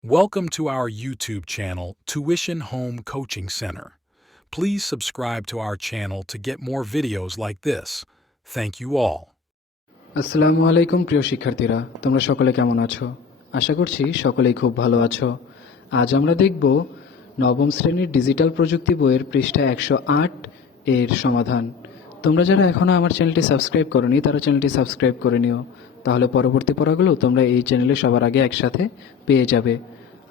Welcome to our YouTube channel, Tuition Home Coaching Center. Please subscribe to our channel to get more videos like this. Thank you all. আসসালামু আলাইকুম প্রিয় শিক্ষার্থীরা তোমরা সকলে কেমন আছো আশা করছি সকলেই খুব ভালো আছো আজ আমরা দেখব নবম শ্রেণীর ডিজিটাল প্রযুক্তি বইয়ের পৃষ্ঠা একশো আট এর সমাধান তোমরা যারা এখনও আমার চ্যানেলটি সাবস্ক্রাইব করনি তারা চ্যানেলটি সাবস্ক্রাইব করে নিও তাহলে পরবর্তী পড়াগুলো তোমরা এই চ্যানেলে সবার আগে একসাথে পেয়ে যাবে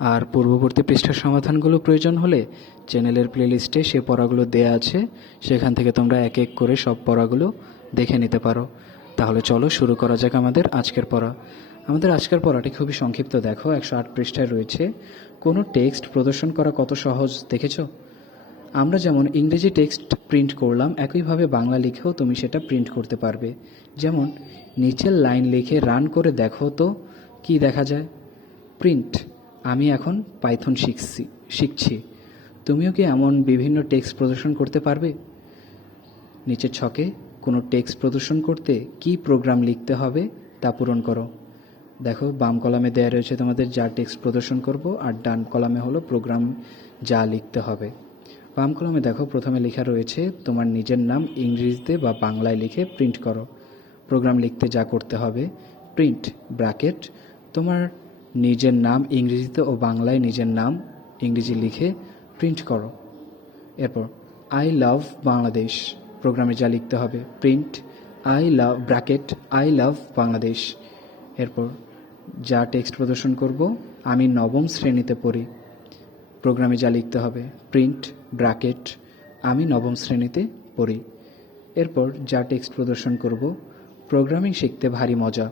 আর পূর্ববর্তী পৃষ্ঠার সমাধানগুলো প্রয়োজন হলে চ্যানেলের প্লেলিস্টে সে পড়াগুলো দেয়া আছে। সেখান থেকে তোমরা এক এক করে সব পড়াগুলো দেখে নিতে পারো। তাহলে চলো শুরু করা যাক আমাদের আজকের পড়া। আমাদের আজকের পড়াটি খুবই সংক্ষিপ্ত। দেখো, একশো আট পৃষ্ঠায় রয়েছে, কোনো টেক্সট প্রদর্শন করা কত সহজ দেখেছ? আমরা যেমন ইংরেজি টেক্সট প্রিন্ট করলাম, একইভাবে বাংলা লিখেও তুমি সেটা প্রিন্ট করতে পারবে। যেমন, নিচের লাইন লিখে রান করে দেখো তো, কি দেখা যায়? প্রিন্ট। আমি এখন পাইথন শিখছি শিখছি। তুমিও কি এমন বিভিন্ন টেক্সট প্রদর্শন করতে পারবে? নিচের ছকে কোনো টেক্সট প্রদর্শন করতে কি প্রোগ্রাম লিখতে হবে তা পূরণ করো। দেখো, বাম কলামে দেয়া রয়েছে তোমাদের যা টেক্সট প্রদর্শন করব আর ডান কলামে হলো প্রোগ্রাম যা লিখতে হবে। বাম কলামে দেখো, প্রথমে লেখা রয়েছে, তোমার নিজের নাম ইংরেজিতে বা বাংলায় লিখে প্রিন্ট করো। প্রোগ্রাম লিখতে যা করতে হবে, প্রিন্ট, ব্র্যাকেট, তোমার নিজের নাম ইংরেজিতে ও বাংলায় নিজের নাম ইংরেজি লিখে প্রিন্ট করো। এরপর আই লাভ বাংলাদেশ প্রোগ্রামে যা লিখতে হবে print I love bracket I love Bangladesh এরপর, যা টেক্সট প্রদর্শন করব, আমি নবম শ্রেণীতে পড়ি। প্রোগ্রামে যা লিখতে হবে প্রিন্ট ব্র্যাকেট আমি নবম শ্রেণীতে পড়ি। এরপর, যা টেক্সট প্রদর্শন করব, প্রোগ্রামিং শিখতে ভারী মজা।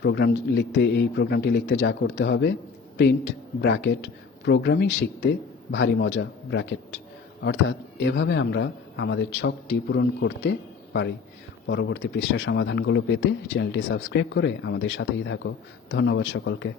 প্রোগ্রাম লিখতে, এই প্রোগ্রামটি লিখতে যা করতে হবে প্রিন্ট ব্র্যাকেট প্রোগ্রামিং শিখতে ভারী মজা ব্র্যাকেট অর্থাৎ এভাবে আমরা আমাদের ছকটি পূরণ করতে পারি। পরবর্তী পৃষ্ঠার সমাধানগুলো পেতে চ্যানেলটি সাবস্ক্রাইব করে আমাদের সাথেই থাকো। ধন্যবাদ সকলকে।